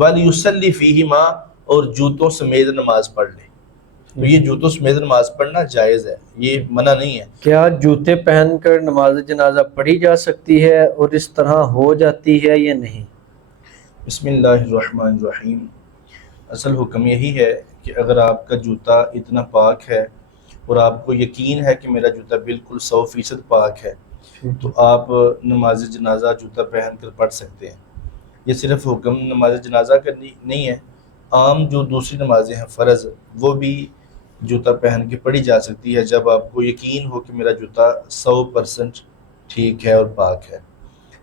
وَلْيُصَلِّ فِيهِمَا اور جوتوں سمیت نماز پڑھ لے. تو یہ جوتوں سمیت نماز پڑھنا جائز ہے، یہ منع نہیں ہے. کیا جوتے پہن کر نماز جنازہ پڑھی جا سکتی ہے اور اس طرح ہو جاتی ہے یا نہیں؟ بسم اللہ الرحمن الرحیم. اصل حکم یہی ہے کہ اگر آپ کا جوتا اتنا پاک ہے اور آپ کو یقین ہے کہ میرا جوتا بالکل 100% پاک ہے تو آپ نماز جنازہ جوتا پہن کر پڑھ سکتے ہیں. یہ صرف حکم نماز جنازہ کرنی نہیں ہے، عام جو دوسری نمازیں ہیں فرض، وہ بھی جوتا پہن کے پڑھی جا سکتی ہے جب آپ کو یقین ہو کہ میرا جوتا 100% ٹھیک ہے اور پاک ہے.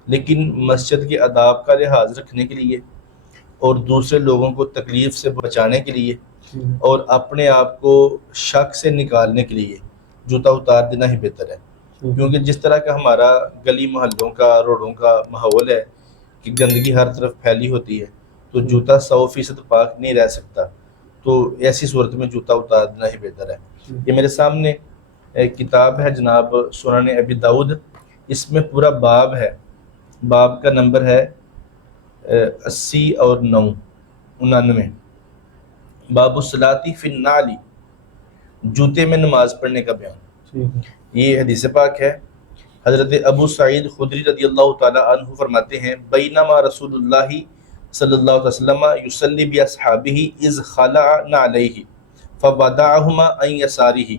لیکن مسجد کے آداب کا لحاظ رکھنے کے لیے اور دوسرے لوگوں کو تکلیف سے بچانے کے لیے اور اپنے آپ کو شک سے نکالنے کے لیے جوتا اتار دینا ہی بہتر ہے. کیونکہ جس طرح کا ہمارا گلی محلوں کا روڈوں کا ماحول ہے کہ گندگی ہر طرف پھیلی ہوتی ہے تو جوتا 100% پاک نہیں رہ سکتا، تو ایسی صورت میں جوتا اتار دینا ہی بہتر ہے. یہ میرے سامنے ایک کتاب ہے جناب سنن ابی داؤد، اس میں پورا باب ہے، باب کا نمبر ہے 80 اور 99. باب الصلاۃ فی النعل، جوتے میں نماز پڑھنے کا بیان. یہ حدیث پاک ہے. حضرت ابو سعید خدری رضی اللہ تعالی عنہ فرماتے ہیں بینما رسول اللہ صلی اللہ علیہ وسلم یصلی باصحابہ اذ خلع نعلیہ فوضعہما عن یسارہ.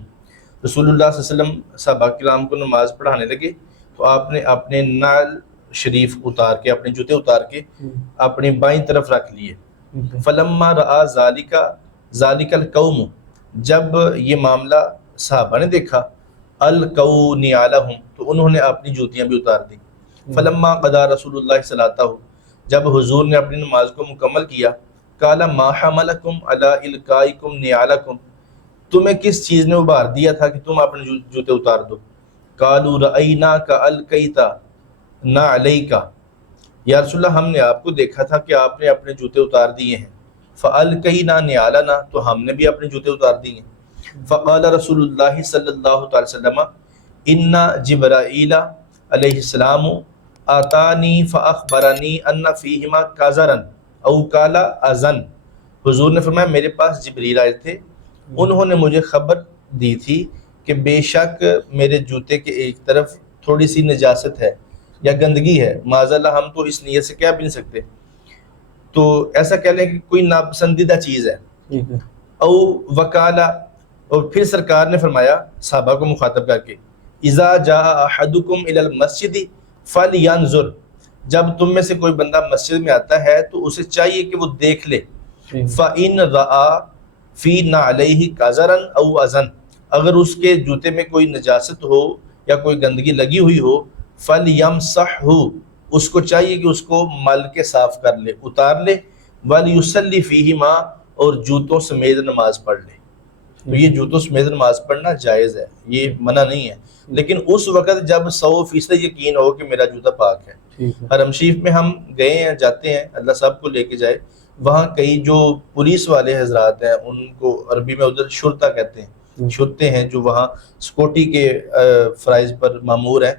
رسول اللہ صلی اللہ علیہ وسلم صحابہ کرام کو نماز پڑھانے لگے تو آپ نے اپنے نعل شریف اتار کے، اپنے جوتے اتار کے اپنی بائیں طرف رکھ لیے. فلما رآ ذالک القوم، جب یہ معاملہ صحابہ نے دیکھا، القوا نعالہم، تو انہوں نے اپنی جوتیاں بھی اتار دیں. فلما قضى رسول اللہ صلاتہ، جب حضور نے اپنی نماز کو مکمل کیا، قال ما حملکم علی القائکم نعالکم، تمہیں کس چیز نے ابھار دیا تھا کہ تم اپنے جوتے اتار دو. قالوا رأیناک القیت نعلیک، یا رسول اللہ ہم نے آپ کو دیکھا تھا کہ آپ نے اپنے جوتے اتار دیے ہیں. فألقینا نعالنا، تو ہم نے بھی اپنے جوتے اتار دیے. فقال رسول اللہ صلی اللہ علیہ وسلم ان جبرائیل علیہ السلام آتانی فاخبرنی ان فیہما قذرا او قال اذن. حضور نے فرمایا میرے پاس جبریل آئے تھے، انہوں نے مجھے خبر دی تھی کہ بے شک میرے جوتے کے ایک طرف تھوڑی سی نجاست ہے یا گندگی ہے، معاذ اللہ ہم تو اس نیت سے کیا بھی نہیں سکتے، تو ایسا کہہ لیں کہ کوئی ناپسندیدہ چیز ہے. او وکالا، اور پھر سرکار نے فرمایا صحابہ کو مخاطب کر کے اذا جاء احدکم الی المسجد فلینظر، جب تم میں سے کوئی بندہ مسجد میں آتا ہے تو اسے چاہیے کہ وہ دیکھ لے. فإن رأى فی نعلیہ قذرا او اذن، اگر اس کے جوتے میں کوئی نجاست ہو یا کوئی گندگی لگی ہوئی ہو، فلیمسحہ، اس کو چاہیے کہ اس کو مل کے صاف کر لے، اتار لے. ولیصلی فیہما، اور جوتوں سمیت نماز پڑھ لے. تو یہ جوتوں سمیت نماز پڑھنا جائز ہے، یہ منع نہیں ہے، لیکن اس وقت جب 100% یقین ہو کہ میرا جوتا پاک ہے. حرم شریف میں ہم گئے ہیں، جاتے ہیں، اللہ سب کو لے کے جائے، وہاں کئی جو پولیس والے حضرات ہیں ان کو عربی میں ادھر شرطہ کہتے ہیں، شرطے ہیں جو وہاں سکیورٹی کے فرائض پر مامور ہیں،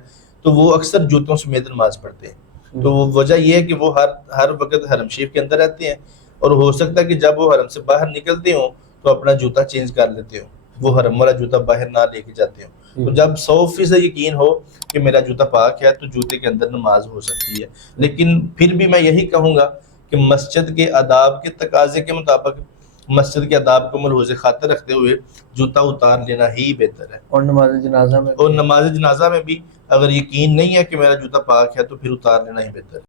تو وہ اکثر جوتوں سمیت نماز پڑھتے ہیں. تو وہ وجہ یہ ہے کہ وہ ہر وقت حرم شریف کے اندر رہتے ہیں، اور ہو سکتا ہے کہ جب وہ حرم سے باہر نکلتے ہوں تو اپنا جوتا چینج کر لیتے ہوں، وہ حرم والا جوتا باہر نہ لے کے جاتے ہوں. تو جب 100% یقین ہو کہ میرا جوتا پاک ہے تو جوتے کے اندر نماز ہو سکتی ہے. لیکن پھر بھی میں یہی کہوں گا کہ مسجد کے آداب کے تقاضے کے مطابق، مسجد کے آداب کو ملحوظ خاطر رکھتے ہوئے جوتا اتار لینا ہی بہتر ہے. اور نماز جنازہ میں بھی اگر یقین نہیں ہے کہ میرا جوتا پاک ہے تو پھر اتار لینا ہی بہتر ہے.